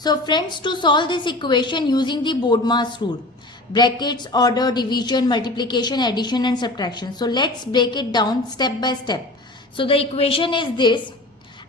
So friends, to solve this equation using the BODMAS rule, brackets, order, division, multiplication, addition and subtraction. So let's break it down step by step. So the equation is this,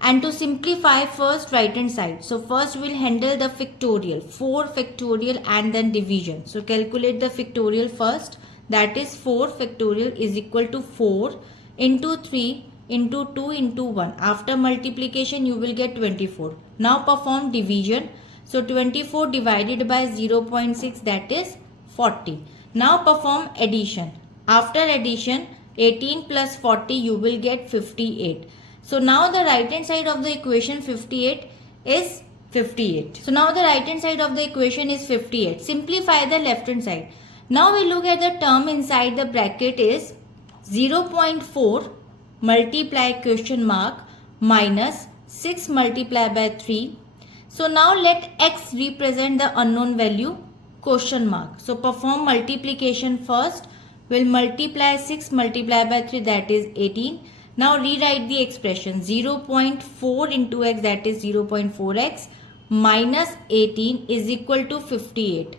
and to simplify, first right hand side. So first we'll handle the factorial, 4 factorial and then division. So calculate the factorial first, that is 4 factorial is equal to 4 into 3 into 2 into 1. After multiplication you will get 24. Now perform division. So 24 divided by 0.6, that is 40. Now perform addition. After addition, 18 plus 40 you will get 58. So now the right hand side of the equation 58 is 58. So now the right hand side of the equation is 58. Simplify the left hand side. Now we look at the term inside the bracket is 0.4 multiply question mark minus 6 multiply by 3. So now let x represent the unknown value question mark. So perform multiplication first. We'll multiply 6 multiply by 3, that is 18. Now rewrite the expression 0.4 into x, that is 0.4x minus 18 is equal to 58.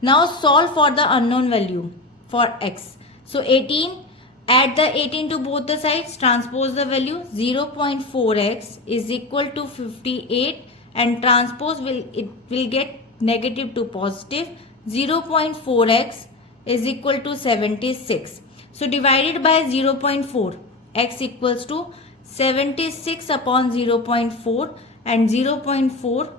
Now solve for the unknown value for x. So 18, add the 18 to both the sides, transpose the value. 0.4x is equal to 58 and transpose it will get negative to positive. 0.4x is equal to 76. So divided by 0.4, x equals to 76 upon 0.4, and 0.4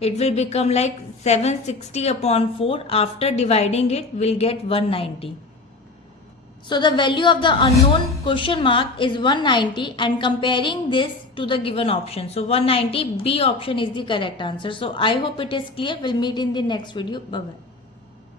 it will become like 760 upon 4. After dividing it we'll get 190. So the value of the unknown question mark is 190, and comparing this to the given option. So 190, B option is the correct answer. So I hope it is clear. We'll meet in the next video. Bye bye.